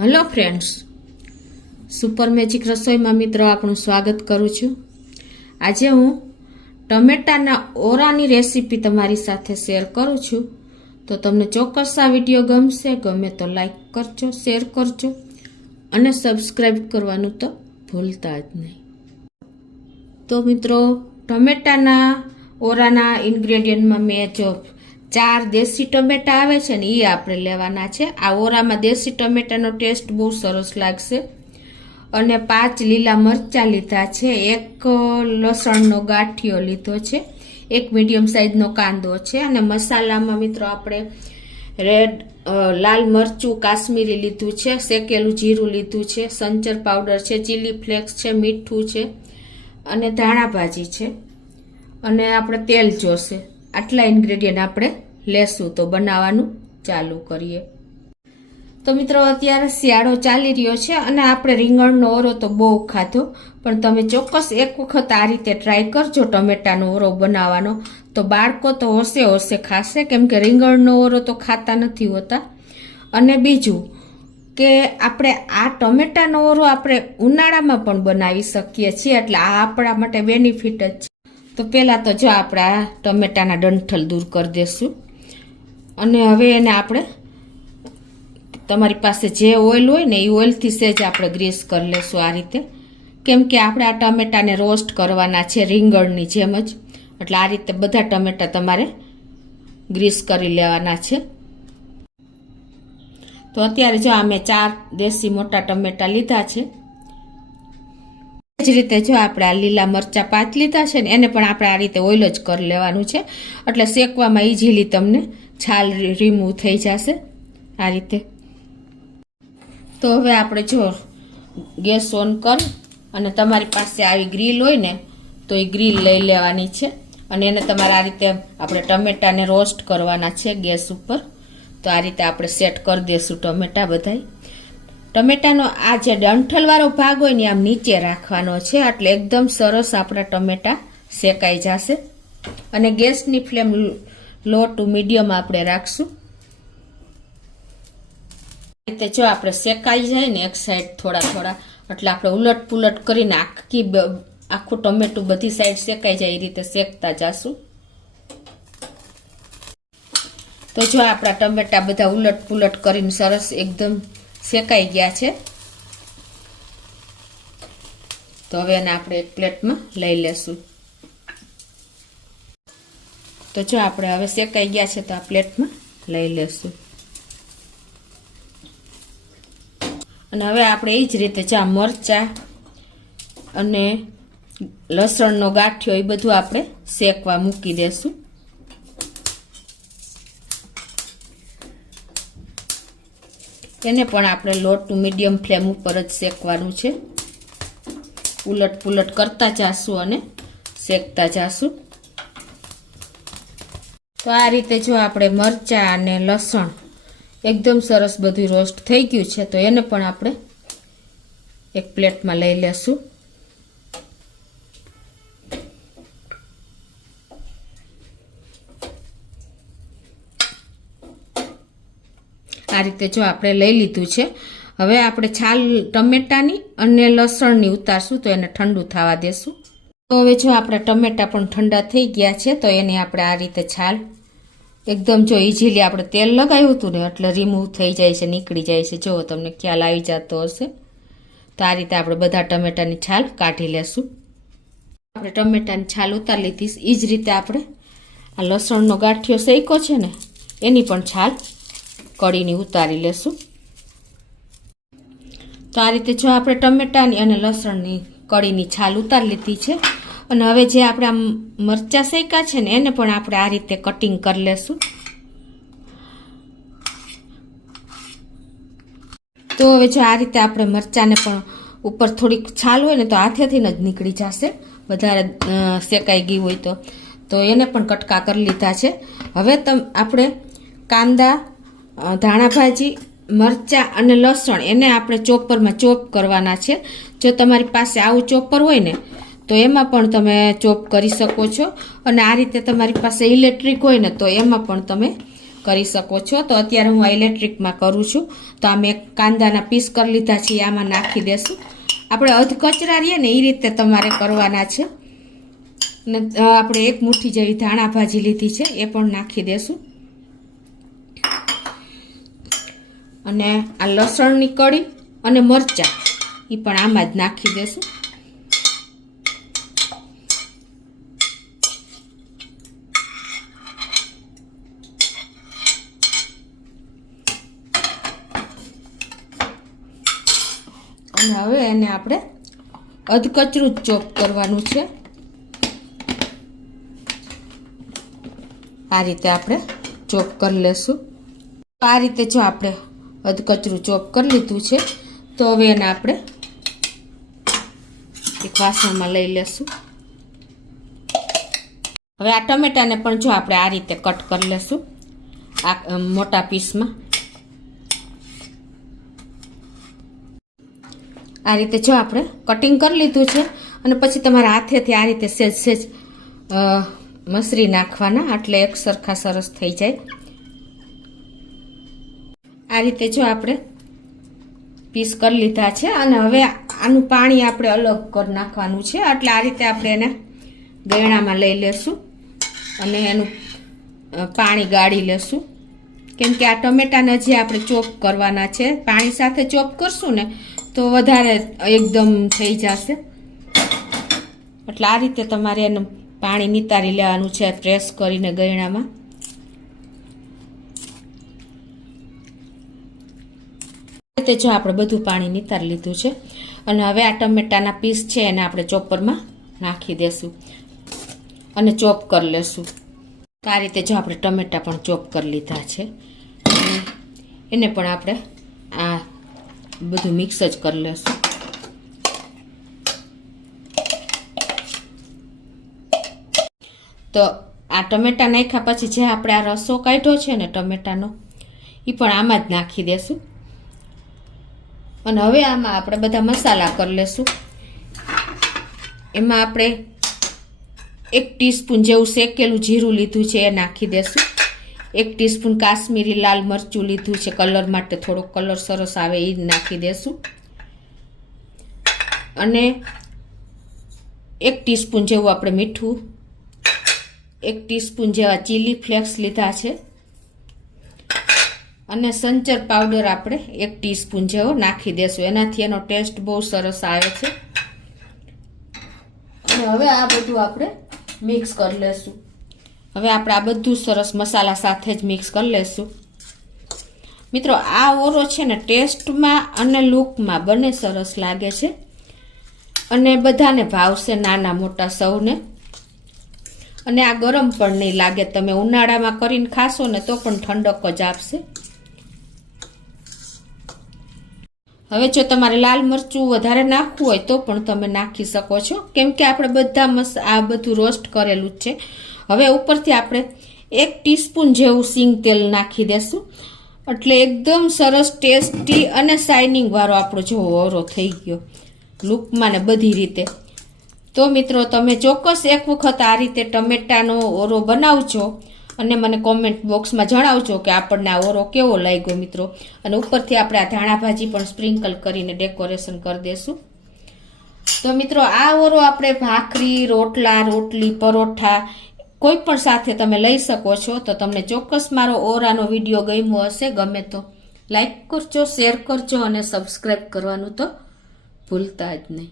Hello friends, super magic રસોઈમાં મિત્રો આપણું સ્વાગત કરું છું। આજે હું ટમેટાના ઓરાની રેસીપી તમારી સાથે શેર કરું છું। તો તમને ચોક્કસ આ વિડીયો ગમશે, ગમે તો લાઈક કરજો, શેર કરજો અને સબસ્ક્રાઈબ કરવાનું તો ભૂલતા જ નહીં। તો મિત્રો, ટમેટાના ઓરાના ઇન્ગ્રેડિયન્ટમાં મેં જો 4 દેશી ટમેટા આવે છે ને એ આપણે લેવાના છે। આ ઓરામાં દેશી ટમેટાનો ટેસ્ટ બહુ સરસ લાગશે। અને 5 લીલા મરચાં લીધા છે, 1 લસણનો ગાંઠિયો લીધો છે, 1 મીડિયમ સાઈઝનો કાંદો છે। અને મસાલામાં મિત્રો આપણે લાલ મરચું કાશ્મીરી લીધું છે, શેકેલું જીરું લીધું છે, સંચર પાવડર છે, ચીલી ફ્લેક્સ છે, મીઠું છે અને ધાણા ભાજી છે અને આપણે તેલ જોશે। આટલા ઇન્ગ્રેડિયન્ટ આપણે લેશું। તો બનાવવાનું ચાલુ કરીએ। તો મિત્રો, અત્યારે શિયાળો ચાલી રહ્યો છે અને આપણે રીંગણનો ઓરો તો બહુ ખાધો, પણ તમે ચોક્કસ એક વખત આ રીતે ટ્રાય કરજો ટમેટાનો ઓરો બનાવવાનો। તો બાળકો તો હોશે ખાશે, કેમ કે રીંગણનો ઓરો તો ખાતા નથી હોતા। અને બીજું કે આપણે આ ટમેટાનો ઓરો આપણે ઉનાળામાં પણ બનાવી શકીએ છીએ, એટલે આ આપણા માટે બેનિફિટ જ છે। તો પહેલાં તો જો આપણે આ ટમેટાના ડંઠલ દૂર કરી દઈશું અને હવે એને આપણે તમારી પાસે જે ઓઇલ હોય ને એ ઓઇલથી સહેજ આપણે ગ્રીસ કરી લેશું આ રીતે, કેમ કે આપણે આ ટમેટાને રોસ્ટ કરવાના છે રીંગણની જેમ જ, એટલે આ રીતે બધા ટમેટા તમારે ગ્રીસ કરી લેવાના છે। તો અત્યારે જો આ મેં 4 દેશી મોટા ટમેટા લીધા છે। જ રીતે જો આપણે આ લીલા મરચાં 5 લીધા છે ને એને પણ આપણે આ રીતે ઓઇલ જ કરી લેવાનું છે, એટલે શેકવામાં ઇઝીલી તમને છાલ રિમૂવ થઈ જશે આ રીતે। તો હવે આપણે જો ગેસ ઓન કરી અને તમારી પાસે આવી ગ્રીલ હોય ને તો એ ગ્રીલ લઈ લેવાની છે અને એને તમારે આ રીતે આપણે ટમેટાને રોસ્ટ કરવાના છે ગેસ ઉપર। તો આ રીતે આપણે સેટ કરી દઈશું ટમેટા બધાય। ટમેટાનો આ જે ડંઠલવાળો ભાગ હોય ને આમ નીચે રાખવાનો છે, એટલે એકદમ સરસ આપણા ટમેટા શેકાઈ જશે। અને ગેસની ફ્લેમ લો ટુ મીડિયમ આપણે રાખશું। રીતે જો આપણે શેકાઈ જાય ને એક સાઈડ થોડા એટલે આપણે ઉલટ પુલટ કરીને આખું ટમેટું બધી સાઈડ શેકાઈ જાય એ રીતે શેકતા જાશું। તો જો આપણા ટમેટા બધા ઉલટ પુલટ કરીને સરસ એકદમ શેકાઈ ગયા છે। તો હવે એને આપણે એક પ્લેટમાં લઈ લેશું। તો જો આપણે હવે શેકાઈ ગયા છે તો આ પ્લેટમાં લઈ લેશું। અને હવે આપણે એ જ રીતે જો મરચાં અને લસણનો ગાંઠિયો એ બધું આપણે શેકવા મૂકી દેશું। એને પણ આપણે લો ટુ મીડિયમ ફ્લેમ ઉપર જ શેકવાનું છે, ઉલટ પુલટ કરતા જાશું અને શેકતા જાશું। તો આ રીતે જો આપણે મરચાં અને લસણ એકદમ સરસ બધું રોસ્ટ થઈ ગયું છે, તો એને પણ આપણે એક પ્લેટમાં લઈ લેશું। આ રીતે જો આપણે લઈ લીધું છે। હવે આપણે છાલ ટમેટાની અને લસણની ઉતારશું, તો એને ઠંડુ થવા દેશું। તો હવે જો આપણે ટમેટા પણ ઠંડા થઈ ગયા છે, તો એને આપણે આ રીતે છાલ એકદમ જો ઇઝીલી આપણે તેલ લગાવ્યું હતું ને એટલે રિમૂવ થઈ જાય છે, નીકળી જાય છે, જો તમને ખ્યાલ આવી જતો હશે। તો આ રીતે આપણે બધા ટમેટાની છાલ કાઢી લેશું। આપણે ટમેટાની છાલ ઉતારી લીધી, એ જ રીતે આપણે આ લસણનો ગાંઠિયો શેક્યો છે ને એની પણ છાલ કળીની ઉતારી લેશું। તો આ રીતે જો આપણે ટમેટાની અને લસણની કળીની છાલ ઉતારી લીધી છે। અને હવે જે આપણે આ મરચાં શેક્યા છે ને એને પણ આપણે આ રીતે કટિંગ કરી લેશું। તો હવે જો આ રીતે આપણે મરચાંને પણ ઉપર થોડીક છાલ હોય ને તો હાથેથી જ નીકળી જશે, વધારે શેકાઈ ગઈ હોય તો એને પણ કટકા કરી લીધા છે। હવે આપણે કાંદા, ધાણા ભાજી, મરચાં અને લસણ એને આપણે ચોપરમાં ચોપ કરવાના છે। જો તમારી પાસે આવું ચોપર હોય ને તો એમાં પણ તમે ચોપ કરી શકો છો, અને આ રીતે તમારી પાસે ઇલેક્ટ્રિક હોય ને તો એમાં પણ તમે કરી શકો છો. તો અત્યારે હું ઇલેક્ટ્રિકમાં કરું છું. તો આ મેં કાંદાના પીસ કરી લીધા છે, આમાં નાખી દેશું. આપણે અધકચરા રહીએ ને એ રીતે તમારે કરવાના છે. અને આપણે એક મુઠ્ઠી જેવી ધાણા ભાજી લીધી છે, એ પણ નાખી દેશું. અને આ લસણની કળી અને મરચાં એ પણ આમાં જ નાખી દેશું. અને હવે એને આપણે અધકચરું જ ચોપ કરવાનું છે. આ રીતે આપણે ચોપ કરી લેશું. આ રીતે જો આપણે અધકચરું ચોપ કરી લીધું છે, તો હવે એને આપણે એક વાસણમાં લઈ લેશું. હવે આ ટમેટાને પણ જો આપણે આ રીતે કટ કરી લેશું, આ મોટા પીસમાં. આ રીતે જો આપણે કટિંગ કરી લીધું છે. અને પછી તમારા હાથેથી આ રીતે સેજ સેજ મસરી નાખવાના, એટલે એક સરખા સરસ થઈ જાય. આ રીતે જો આપણે પીસ કરી લીધા છે. અને હવે આનું પાણી આપણે અલગ કરી નાખવાનું છે, એટલે આ રીતે આપણે એને ગયણામાં લઈ લેશું અને એનું પાણી ગાળી લેશું. કેમ કે આ ટમેટાને જે આપણે ચોપ કરવાના છે, પાણી સાથે ચોપ કરશું ને તો વધારે એકદમ થઈ જશે. એટલે આ રીતે તમારે એનું પાણી નિતારી લેવાનું છે, પ્રેસ કરીને ગયણામાં. રીતે જો આપણે બધું પાણી નિતારી લીધું છે. અને હવે આ ટમેટાના પીસ છે એને આપણે ચોપરમાં નાખી દેશું અને ચોપ કરી લેશું. તો આ રીતે જો આપણે ટમેટા પણ ચોપ કરી લીધા છે, એને પણ આપણે આ બધું મિક્સ જ કરી લેશું. તો આ ટમેટા નાખ્યા પછી જે આપણે આ રસો કાઢ્યો છે ને ટમેટાનો, એ પણ આમાં જ નાખી દેશું. અને હવે આમાં આપણે બધા મસાલા કરી લેશું. એમાં આપણે 1 ટીસ્પૂન જેવું શેકેલું જીરું લીધું છે, એ નાખી દેશું. 1 ટીસ્પૂન કાશ્મીરી લાલ મરચું લીધું છે, કલર માટે, થોડો કલર સરસ આવે એ નાખી દેશું. અને 1 ટીસ્પૂન જેવું આપણે મીઠું, 1 ટીસ્પૂન જેવા ચીલી ફ્લેક્સ લીધા છે. અને સંચર પાવડર આપણે 1 ટીસ્પૂન જેવો નાખી દેશું. એનાથી એનો ટેસ્ટ બહુ સરસ આવે છે. અને હવે આ બધું આપણે મિક્સ કરી લેશું. હવે આપણે આ બધું સરસ મસાલા સાથે જ મિક્સ કરી લેશું. મિત્રો, આ ઓરો છે ને ટેસ્ટમાં અને લુકમાં બંને સરસ લાગે છે. અને બધાને ભાવશે, નાના મોટા સૌને. અને આ ગરમ પણ નહીં લાગે. તમે ઉનાળામાં કરીને ખાશો ને તો પણ ઠંડક જ આપશે. હવે જો તમારે લાલ મરચું વધારે નાખવું હોય તો પણ તમે નાખી શકો છો, કેમ કે આપણે બધા આ બધું રોસ્ટ કરેલું જ છે. હવે ઉપરથી આપણે 1 ટીસ્પૂન જેવું સિંગ તેલ નાખી દેશું, એટલે એકદમ સરસ ટેસ્ટી અને શાઇનિંગ વાળો આપણો જો ઓરો થઈ ગયો લુકમાં ને બધી રીતે. તો મિત્રો, તમે ચોક્કસ એક વખત આ રીતે ટમેટાનો ઓરો બનાવજો અને મને કોમેન્ટ બોક્સમાં જણાવજો કે આપણને આ ઓરો કેવો લાગ્યો મિત્રો. અને ઉપરથી આપણે આ ધાણા ભાજી પણ સ્પ્રિંકલ કરીને ડેકોરેશન કરી દેશું. તો મિત્રો, આ ઓરો આપણે ભાખરી, રોટલા, રોટલી, પરોઠા કોઈ પણ સાથે તમે લઈ શકો છો. તો તમને ચોક્કસ મારો ઓરાનો વિડીયો ગમ્યો હશે. ગમે તો લાઈક કરજો, શેર કરજો અને સબસ્ક્રાઈબ કરવાનું તો ભૂલતા જ નહીં.